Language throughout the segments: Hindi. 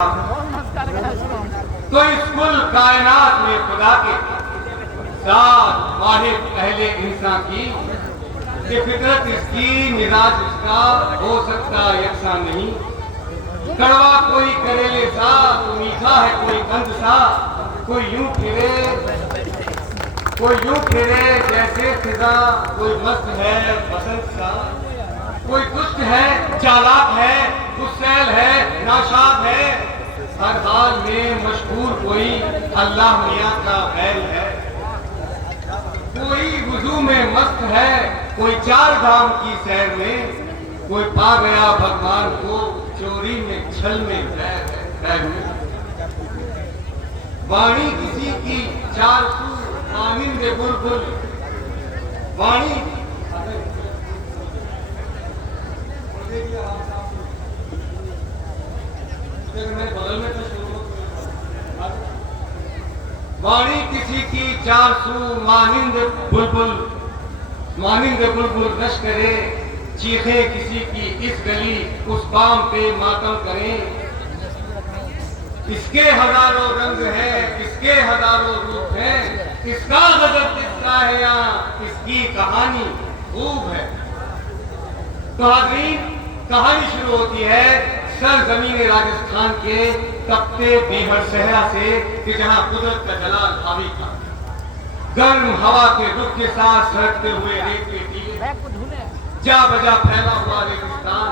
तो इस कुल कायनात में खुदा के साथ वाहिद पहले इंसान की कि फितरत इसकी मिजाज इसका हो सकता यकसा नहीं। कड़वा कोई करेले सा, तो मीठा है कोई कंद सा। कोई यूं फिरे जैसे फिजा, कोई मस्त है बसंत सा। कोई दुष्ट है, चालाक है, गुस्सैल है, नाशाद है। हर हाल में मशहूर कोई अल्लाह मियाँ का बैल है। कोई वुजू में मस्त है, कोई चार धाम की सैर में। कोई पा गया भगवान को चोरी में, छल में, बैग में। वाणी किसी की चार सू, मानिंदे बुलबुल। वाणी वाणी किसी की चार सू, मानिंद बुलबुल रश करे। चीखे किसी की इस गली, उस बाम पे मातम करे। इसके हजारों रंग है, इसके हजारों रूप है। इसका गजब किसका है यहाँ, इसकी कहानी खूब है। तो हाज़रीन, कहानी शुरू होती है सरजमीन राजस्थान के तपते बीहड़ सहरा से कि जहां कुदरत का जलाल हावी था। गर्म हवा के रुख के साथ सड़कते हुए रेत के टीले, जा बजा फैला हुआ रेगिस्तान।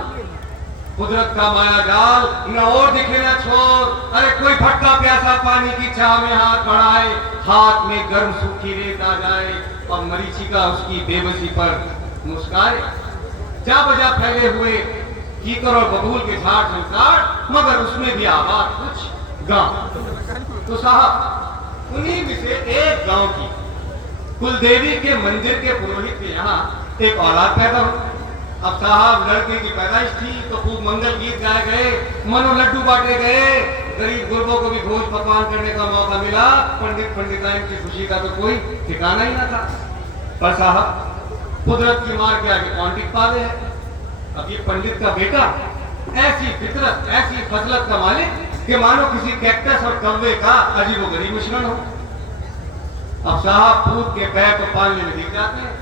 कुदरत का माया जाल न और दिखे न छोर। अरे कोई भटका प्यासा पानी की चाह में हाथ बढ़ाए, हाथ में गर्म सूखी रेत आ जाए और मरीचिका उसकी बेबसी पर मुस्काए। जा बजा फैले हुए कीकर और बबूल के झाड़ झंकार, मगर उसमें भी आवाज कुछ गांव। तो साहब, उन्हीं में से एक गांव की कुलदेवी के मंदिर के पुरोहित के यहाँ एक औलाद पैदा हो। अब साहब, लड़के की पैदाइश थी तो खूब मंगल गीत गाए गए, मनो लड्डू बांटे गए। गरीब गुरबों को भी भोज पकवान करने का मौका मिला। पंडिताइन की खुशी का तो कोई ठिकाना ही ना था। पर साहब, कुदरत की मार के आगे कौन टिक पावे है। अब ये पंडित का बेटा ऐसी फितरत, ऐसी फजलत का मालिक कि मानो किसी कैक्टस और कौवे का अजीबोगरीब मिश्रण हो। अब साहब, पूत के पैर तो पालने में दिख जाते हैं।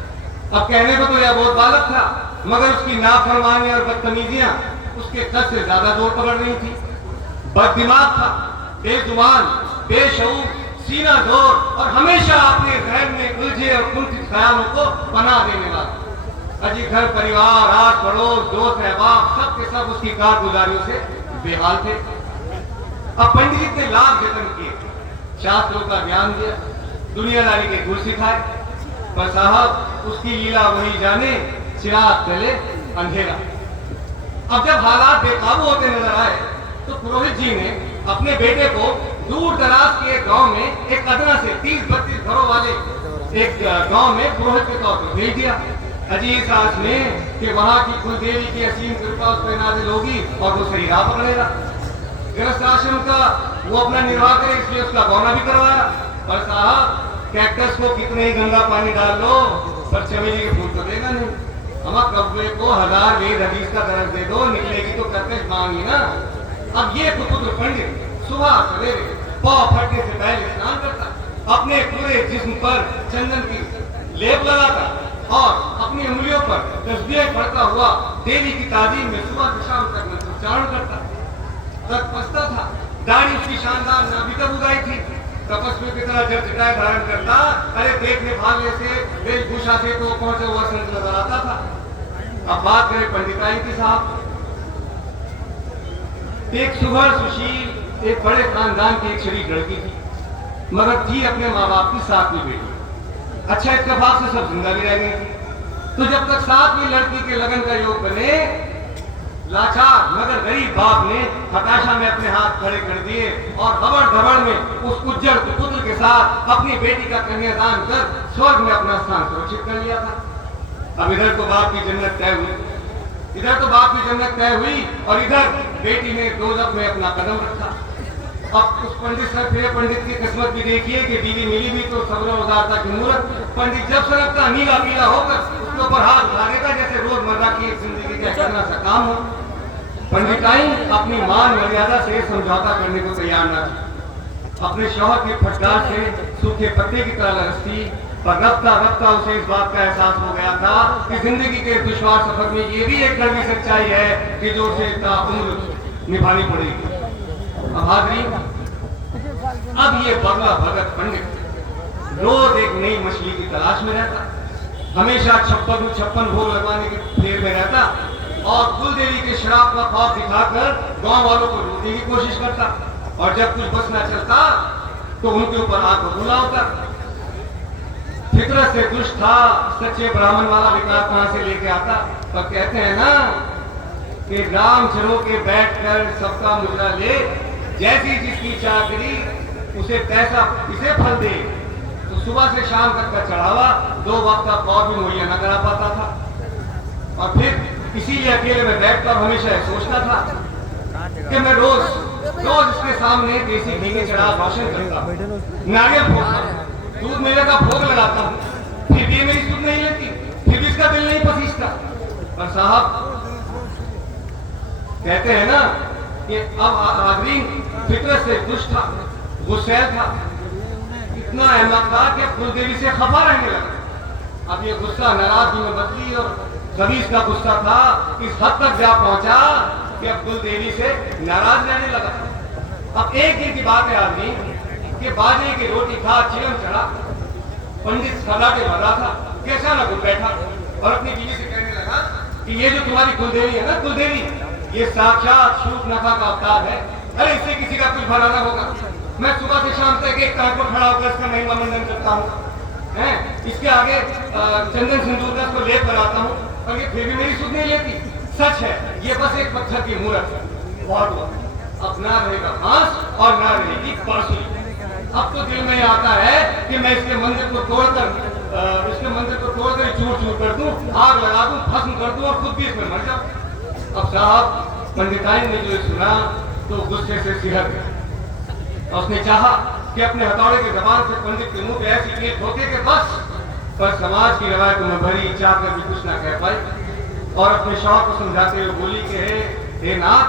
अब कहने को तो यह बहुत बालक था, मगर उसकी नाफरमानी और बदतमीजियां उसके कद से ज्यादा जोर पकड़ रही थी। बददिमाग था, बेजुबान, बेशऊर, सीना जोर और हमेशा अपने जहन में उलझे और कुंठित ख्यालों को बना देने वाला। अजी घर परिवार, आस पड़ोस, दोस्त अहबाब सब के सब उसकी कारगुजारियों से बेहाल थे। अब पंडित जी ने लाख जतन किए, शास्त्रों का ज्ञान दिया, दुनियादारी के गुर सिखाए। पर साहब, उसकी लीला वही जाने, चिराग जले अंधेरा। अब जब हालात बेकाबू होते नजर आए तो पुरोहित जी ने अपने बेटे को दूर दराज के एक गांव में, एक अदना से 30-32 घरों वाले एक गांव में पुरोहित के तौर पर भेज दिया। अजीज आस में कि वहां की कुलदेवी की असीम कृपा उस पर नाजिल होगी और वो सही राह पकड़ेगा। गृहस्थ आश्रम का वो अपना निर्वाह करे, इसलिए उसका गौना भी करवाया। पर साहब, कैक्टस को कितने ही गंगा पानी डाल लो, पर चमेली के फूल तो देगा नहीं। हम कब्बे को 1000 वेद हदीस का दर्ज दे दो, निकलेगी तो कर्कश मांगी ना। अब ये पुत्र पंडित सुबह सवेरे पाँव फटने से पहले स्नान करता, अपने पूरे जिस्म पर चंदन की लेप लगाता और अपनी उंगलियों पर तस्बीह पढ़ता हुआ देवी की ताजीम में सुबह से शाम तक मंत्रोच्चारण करता। तत्पस्ता था, दाढ़ी उसकी शानदार नाभि तक उगाई थी, तपस्वी की तरह जटाएं धारण करता। अरे देखने भागने से, वेशभूषा से तो पहुंचे हुआ संत नजर आता था। अब बात करें पंडिताई की साहब, एक सुघड़ सुशील, एक बड़े खानदान की एक शरीफ लड़की थी, मगर थी अपने माँ बाप की सातवीं बेटी। अच्छा इत्तेफाक से सब जिंदा भी रह गई थी। तो जब तक सातवीं लड़की के लगन का योग बने, लाचार मगर गरीब बाप ने हताशा में अपने हाथ खड़े कर दिए और हबड़ धबड़ में उस उज्जवल पुत्र के साथ अपनी बेटी का कन्यादान कर स्वर्ग में अपना स्थान सुरक्षित कर लिया था। अब इधर तो बाप की जन्नत तय हुई, और इधर बेटी ने दोजख में अपना कदम रखा। अब उस पंडित सर फिर पंडित की किस्मत भी देखिए कि बीवी मिली भी तो सब्र उदारता की मूरत। पंडित जब सरकता नीला पीला होकर उसके ऊपर हाथ उठा देता, जैसे रोजमर्रा की जिंदगी का करना सा काम हो। पंडिताइन अपनी मान मर्यादा से समझौता करने को तैयार न थी। अपने शौहर के फटकार से सूखे पत्ते की तरह लरसती, पर रफ्ता रफ्ता उसे इस बात का एहसास हो गया था कि जिंदगी के दुश्वार सफर में ये भी एक कड़वी सच्चाई है कि जो उसे ताउम्र निभानी पड़ेगी। अब हाज़रीन, अब ये बगला भगत पंडित रोज एक नई मछली की तलाश में रहता, हमेशा 56 भोग लगवाने के फेर में रहता और कुलदेवी के शराब का खौफ दिखाकर गांव वालों को लूटने की कोशिश करता, और जब कुछ बस न चलता तो उनके ऊपर आग बबूला होता। फितरत से दुष्ट था, सच्चे ब्राह्मण वाला विकार कहां से लेके आता। तो कहते हैं ना कि राम चरो के बैठकर सबका मुजरा ले, जैसी जिसकी चाकरी उसे तैसा इसे फल दे। तो सुबह से शाम तक का चढ़ावा 2 वक्त का और भी मुहैया न करा पाता था, और फिर इसीलिए अकेले में बैठकर हमेशा सोचता था कि मैं रोज इसके सामने देसी घी के चढ़ाव रोशन करता, नारियल फोड़ता, दूध मेले का भोग लगाता हूँ, फिर भी मेरी सुध नहीं लेती, फिर भी इसका दिल नहीं पसीजता। पर साहब कहते हैं ना कि अब हाज़रीन फितरत से दुष्ट था, गुस्सैल था, इतना अहमक था कि कुलदेवी से खफा रहने लगा। अब ये गुस्सा नाराजगी में बदली और खबीस का गुस्सा था इस हद तक जा पहुंचा कि अब कुलदेवी से नाराज रहने लगा। अब एक दिन की बात है हाज़रीन कि बाजे की रोटी खा चिलम चढ़ा, पंडित सदा के भरा था, कैसा न गुल बैठा और अपनी बीवी से कहने लगा कि ये जो तुम्हारी कुलदेवी है ना, कुलदेवी, ये साक्षात शूर्पणखा का अवतार है। अरे इससे किसी का कुछ भला ना होगा। मैं सुबह से शाम तक एक कांट को खड़ा होकर इसका महिमा मंडन करता हूँ, हैं, इसके आगे चंदन सिंदूर का इसको लेप कराता हूँ, और ये फिर भी मेरी सुध नहीं लेती। सच है, ये बस एक पत्थर की मूर्त है। बहुत हुआ, अब ना रहेगा बांस और ना रहेगी बांसुरी। अब तो दिल में आता है कि मैं इसके मंदिर को तोड़कर चूर चूर कर दूं, आग लगा दूं, भस्म कर दूं और खुद भी इसमें मर जाऊं। अब साहब पंडिताइन ने जो सुना तो गुस्से से सिहर गया। उसने चाहा कि अपने हथौड़े की जबान से पंडित के मुंह पे ऐसी कील ठोके कि बस, पर समाज की रवायतों में भरी चाह कर भी कुछ ना कह पाई और अपने शौक को समझाते हुए बोली कि हे नाथ,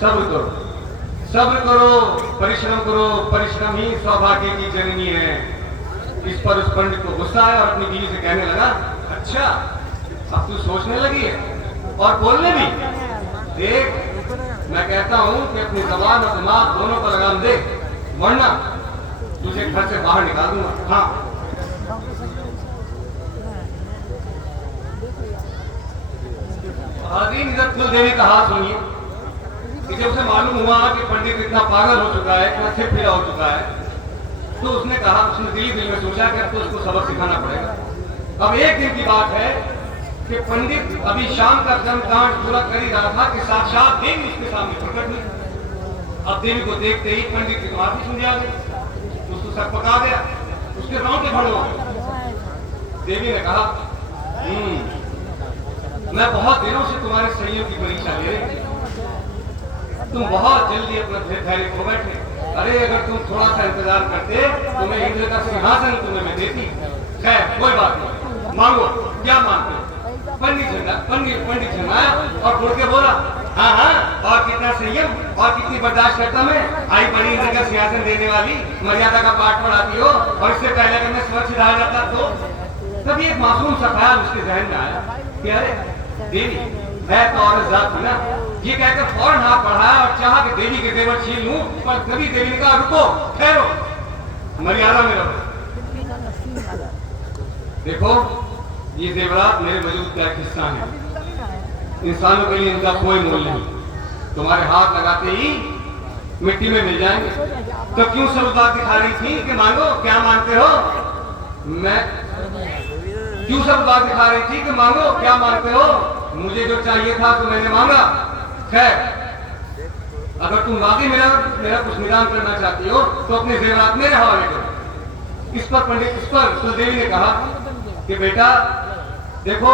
सब्र करो, सब्र करो, परिश्रम करो, परिश्रम ही सौभाग्य की जननी है। इस पर उस पंडित को गुस्सा आया और अपनी बीवी से कहने लगा, अच्छा अब तू सोचने लगी है और बोलने भी। देख, मैं कहता हूं कि अपनी जबान और दिमाग दोनों पर लगाम दे, वरना तुझे घर से बाहर निकाल दूंगा। हाँ, हाज़रीन इधर कुलदेवी का हाथ सुनिए कि जब उसे मालूम हुआ कि पंडित इतना पागल हो चुका है, इतना सिर फिरा हो चुका है, तो उसने कहा, उसने दिल में सोचा कि अब तो उसको सबक सिखाना पड़ेगा। अब एक दिन की बात है कि पंडित अभी शाम का कर्मकांड पूरा कर ही रहा था कि साक्षात देवी उसके सामने प्रकट हुई। अब देवी को देखते ही पंडित की माफी सुन जा गई, उसको सक पका गया, उसके रोंगटे खड़े हो गए। देवी ने कहा, मैं बहुत दिनों से तुम्हारे संयम की परीक्षा ले रही थी, तुम बहुत जल्दी अपना धैर्य खो बैठे। अरे अगर तुम थोड़ा सा इंतजार करते तो मैं इंद्र का सिंहासन तुम्हें मैं देती। खैर कोई बात नहीं, मांगो, क्या मांगते हो? पंडित झनाया और मुड़ के बोला, हाँ हाँ, और कितना संयम और कितनी बर्दाश्त करता मैं। आई बड़ी इंद्र का सिंहासन देने वाली, मर्यादा का पाठ पढ़ाती हो, और इससे पहले अगर मैं स्वच्छ रहा जाता तो। तभी एक मासूम सा ख्याल उसके जहन में आया कि अरे देवी, मैं तो औरत जात हूं ना। ये कहकर फौरन हाथ बढ़ाया और चाहा कि देवी के जेवर छीन लूं, पर तभी देवी ने कहा, रुको, ठहरो, मर्यादा में रहो। देखो, ये जेवरात मेरे वजूद का एक हिस्सा है, इंसानों के लिए इनका कोई मोल नहीं। तुम्हारे हाथ लगाते ही मिट्टी में मिल जाएंगे। तो क्यों सब बात दिखा रही थी कि मांगो, क्या मांगते हो? मैं क्यों सब बात दिखा रही थी कि मांगो, क्या मांगते हो? मुझे जो चाहिए था तो मैंने मांगा। खैर, अगर तुम वाकई मेरा कुछ निदान करना चाहती हो तो अपने जेवरात मेरे हवाले करो। इस पर कुलदेवी ने कहा कि बेटा देखो,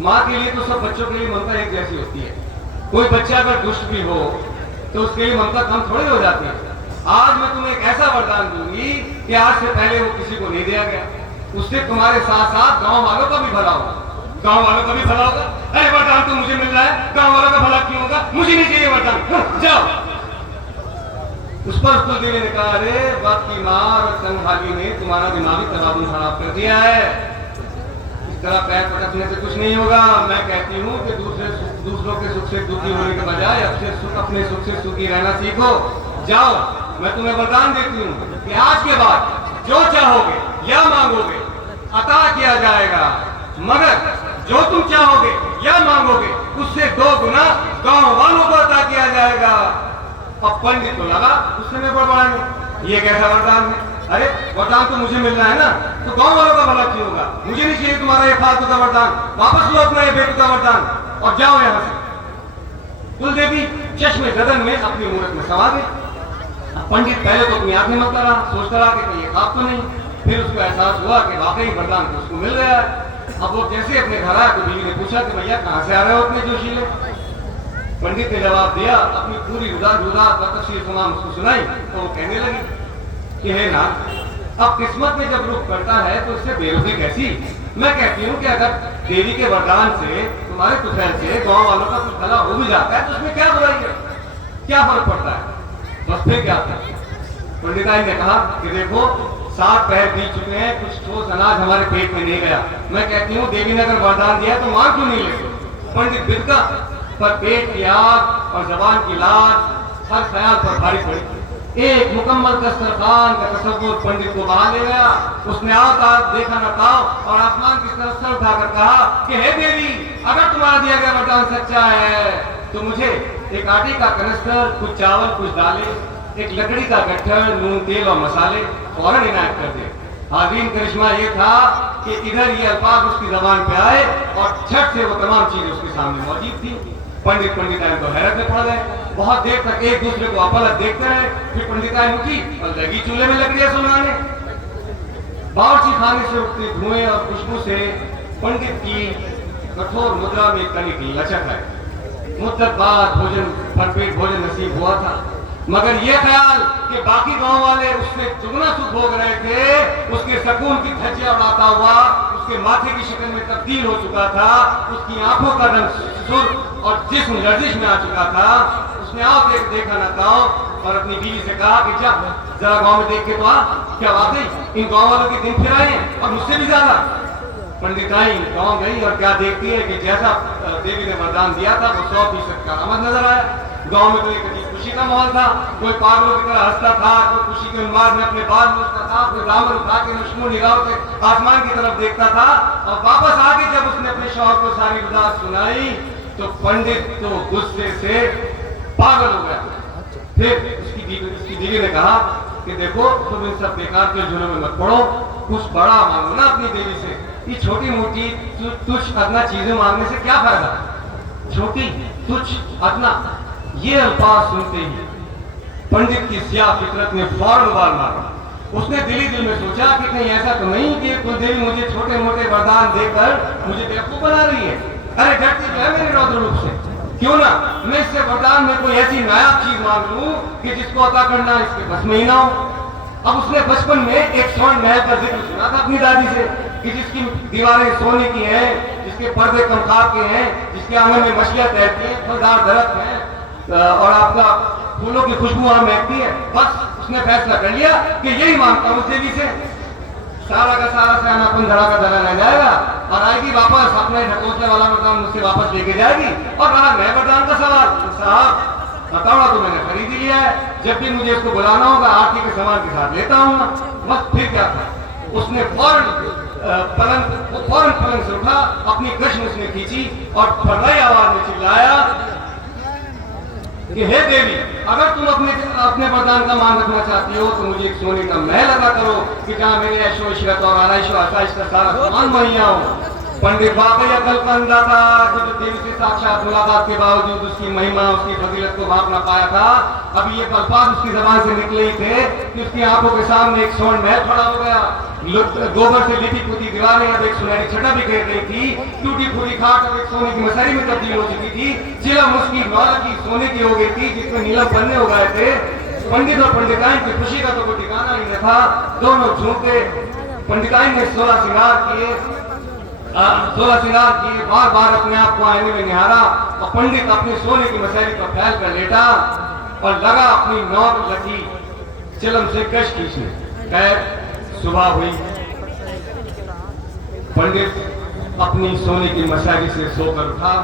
माँ के लिए तो सब बच्चों के लिए ममता एक जैसी होती है। कोई बच्चा अगर दुष्ट भी हो तो उसके लिए ममता कम थोड़ी हो जाती है। आज मैं तुम्हें एक ऐसा वरदान दूंगी कि आज से पहले वो किसी को नहीं दिया गया, उससे तुम्हारे साथ साथ गांव वालों का भी भला होगा। गांव वालों का भी भला होगा। अरे वरदान तो मुझे मिल रहा है, गांव वालों का भला क्यों होगा? मुझे नहीं चाहिए वरदान, जाओ। उस पर कुल देवी ने कहा, अरे बाप की मार और तंगहाली ने तुम्हारा दिमागी तबादुल खराब कर दिया है। इस तरह पैर पटकने से कुछ नहीं होगा। मैं कहती हूँ कि दूसरों के सुख से दुखी होने के बजाय अपने सुख से सुखी रहना सीखो। जाओ, मैं तुम्हें वरदान देती हूँ कि आज के बाद जो चाहोगे या मांगोगे अता किया जाएगा, मगर जो तुम चाहोगे या मांगोगे उससे 2 गुना गांव वालों को अता किया जाएगा। अब पंडित को लगा उससे मैं बड़बड़ाएंगे, ये कैसा वरदान है? अरे वरदान तो मुझे मिल रहा है ना, तो गांव वालों का भला क्यों होगा? मुझे नहीं चाहिए तुम्हारा ये फालतू का वरदान, वापस लो अपना ये बेतुका वरदान और जाओ यहां से। कुलदेवी चश्मे गदन में अपनी मूर्त में समा गई। पंडित पहले तो अपनी आंखें मत रहा, सोचता रहा कि ये खाब तो नहीं, फिर उसको एहसास हुआ कि वाकई वरदान तो उसको मिल गया है। अब वो जैसे अपने घर आया तो बीवी ने पूछा कि भैया कहां से आ रहे हो अपने जोशीले? पंडित ने जवाब दिया, अपनी पूरी तफसीर तमाम उसको सुनाई। तो वो कहने लगी कि है ना, अब किस्मत में जब रुख करता है तो इससे बेरुखी कैसी? मैं कहती हूँ कि अगर देवी के वरदान से, तुम्हारे तुफैल से गांव वालों का कुछ भला हो भी जाता है तो उसमें क्या बुराई है, क्या फर्क पड़ता है? बस फिर क्या था? पंडिताई ने कहा कि देखो 7 पहर बीत चुके हैं, कुछ ठोस अनाज हमारे पेट में नहीं गया। मैं कहती हूँ देवी ने अगर वरदान दिया तो मां क्यों नहीं लेते? पंडित बिदका, पर पेट की आग और जबान की लाज हर ख्याल पर भारी पड़ी। एक मुकम्मल दस्तरखान का तसव्वुर पंडित को बाहर ले गया। उसने आता देखा न ताव और आसमान की तरफ सर उठाकर कहा कि हे देवी, अगर तुम्हारा दिया गया वरदान सच्चा है तो मुझे एक आटे का कनस्तर, कुछ चावल, कुछ दालें, एक लकड़ी का गट्ठर, नून, तेल और मसाले फौरन इनायत कर दे। हाज़रीन, करिश्मा ये था कि इधर ये अल्फाज उसकी जबान पे आए और झट से वो तमाम चीजें उसके सामने मौजूद थी। पंडिताइन तो हैरत में पड़ गए। बहुत देर तक एक दूसरे को अपलक देखते रहे। फिर पंडिताइन उठी और लगी चूल्हे में लकड़ियां सुलगाने। बावर्ची खाने से उठते धुएं और खुशबू से पंडित की कठोर मुद्रा में तनिक लचक है। मुद्दत बाद भरपेट भोजन नसीब हुआ था, मगर यह ख्याल कि बाकी गांव वाले उससे दुगना सुख भोग रहे थे, उसके सकून की धज्जियां उड़ाता हुआ उसके माथे की शक्ल में तब्दील हो चुका था, उसकी आंखों का रंग सुर्ख और जिस्म लर्जिश में आ चुका था। उसने आओ देखा न था और अपनी बीवी से कहा कि जरा गांव में देख के तो आ, क्या वाकई इन गांव वालों के दिन फिर आए हैं और मुझसे भी ज्यादा। पंडिताइन गांव गई और क्या देखती है कि जैसा देवी ने वरदान दिया था वो 100% करामत नजर आया। गांव में तो एक अजीब खुशी का माहौल था, कोई पागलों की तरह हंसता था, कोई खुशी के उन्माद में अपने बाल नोचता था, कोई दामन उठा के नशमो निगाहों से आसमान की तरफ देखता था। और वापस आके जब उसने अपने शौहर को सारी उदास सुनाई तो पंडित तो गुस्से से पागल हो गया। फिर उसकी बीवी ने कहा कि देखो तुम इन सब बेकार के जुर्म में मत पड़ो, कुछ बड़ा मांगो ना अपनी देवी से। ये छोटी मोटी तुच्छ अदना चीजें मांगने से क्या फायदा? छोटी तुच्छ अदना, ये अल्फाज सुनते ही पंडित की स्याह फितरत ने फौरन उबाल मारा। उसने दिली दिल में सोचा कि कहीं ऐसा तो नहीं कि कुलदेवी मुझे छोटे मोटे वरदान देकर मुझे बेवकूफ बना रही है। अरे डरती तो है मेरे रौद्र रूप से, क्यों ना मैं इससे वरदान में कोई ऐसी नायाब चीज मांग लूं कि जिसको अता करना इसके बस में ही ना हो। अब उसने बचपन में एक स्वर्ण महल का जिक्र सुना था अपनी दादी से कि जिसकी दीवारें सोने की हैं, जिसके पर्दे कमखार के हैं, जिसके आंगन में मछलियां तैरती हैं, फलदार दरख्त हैं और आपका फूलों की खुशबू वहां महकती है। बस उसने फैसला कर लिया कि यही मांगता हूं उस देवी से। सारा का सारा सियानापन धड़ा का धड़ा रह जाएगा और आएगी वापस अपने ढकोसले वाला वरदान मुझसे वापस लेके जाएगी। और रहा नए वरदान का सवाल, साहब बताओ तो मैंने खरीद लिया है, जब भी मुझे इसको बुलाना होगा आरती के सामान के साथ लेता हूँ। बस फिर क्या था, उसने फौरन पलंग से उठा, अपनी कश्म उसने खींची और फर्राई आवाज में चिल्लाया कि हे देवी, अगर तुम अपने वरदान का मान रखना चाहती हो तो मुझे एक सोने का महल अदा करो कि जहाँ मेरे ऐशो इशरत और आराइश और आसाइश का सारा सामान मुहैया हो। पंडित वाकई अकलमंद था कि जो देवी से साक्षात मुलाकात के बावजूद उसकी महिमा, उसकी फजीलत को भाप ना पाया था। अभी ये अल्फाज उसकी जबान से निकले ही थे कि उसकी आंखों के सामने एक स्वर्ण महल खड़ा हो गया। गोबर से लिपी पुती दीवारें अब एक सुनहरी छटा भी घेर रही थी, टूटी फूटी खाट अब एक सोने की मसारी में तब्दील हो चुकी थी, चिलम उसकी की सोने की हो गई थी जिसमें नीलम पन्ने हो गए थे। पंडित और पंडिताइन की खुशी का तो कोई ठिकाना ही न था। दोनों झूठे पंडिताइन ने 16 श्रृंगार किए, सोलह श्रृंगार किए, बार बार अपने आप को आईने में निहारा और पंडित अपने सोने की मसहरी पर फैल कर लेटा और लगा अपनी नौक लगी चिलम से कश खींचने। खैर सुबह हुई, पंडित अपनी सोने की मसहरी से सोकर उठा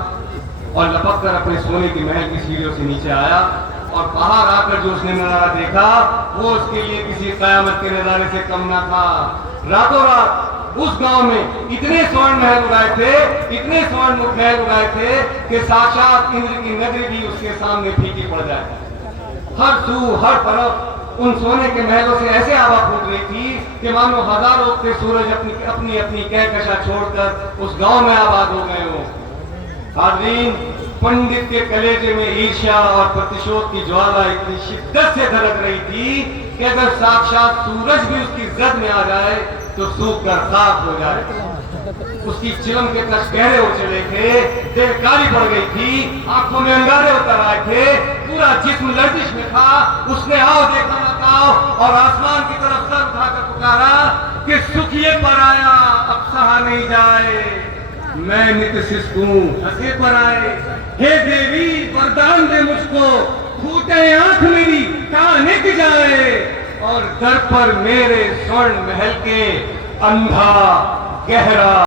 और लपक कर अपने सोने की महल की सीढ़ियों से नीचे आया और बाहर आकर जो उसने नजारा देखा वो उसके लिए किसी कयामत के नजारे से कम ना था। रातों रात उस गांव में इतने स्वर्ण महल उगाए थे, इतने स्वर्ण महल उगाए थे कि साक्षात इंद्र की नगरी भी उसके सामने फीकी पड़ जाए। हर सू हर तरफ उन सोने के महलों से ऐसे आवा फूट रही थी कि मानो हजारों के सूरज अपनी अपनी अपनी कहकशा छोड़कर उस गांव में आबाद हो गए हो। हाज़रीन, पंडित के कलेजे में ईर्ष्या और प्रतिशोध की ज्वाला इतनी शिद्दत से धड़क रही थी कि अगर साक्षात सूरज भी उसकी जद में आ जाए तो सूख कर खाक हो जाए। उसकी चिलम के नक्श गहरे हो चले थे, देह काली पड़ गई थी, आंखों में अंगारे उतर आए थे, पूरा जिस्म लर्जिश में था। उसने आओ देखा बताओ और आसमान की तरफ सर उठाकर पुकारा कि सुख ये पर आया अब सहा नहीं जाए, मैं नित सिसकूं हंसे पर आए। हे देवी वरदान दे मुझको, फूटे आंख मेरी काने की जाए और दर पर मेरे स्वर्ण महल के अंधा गहरा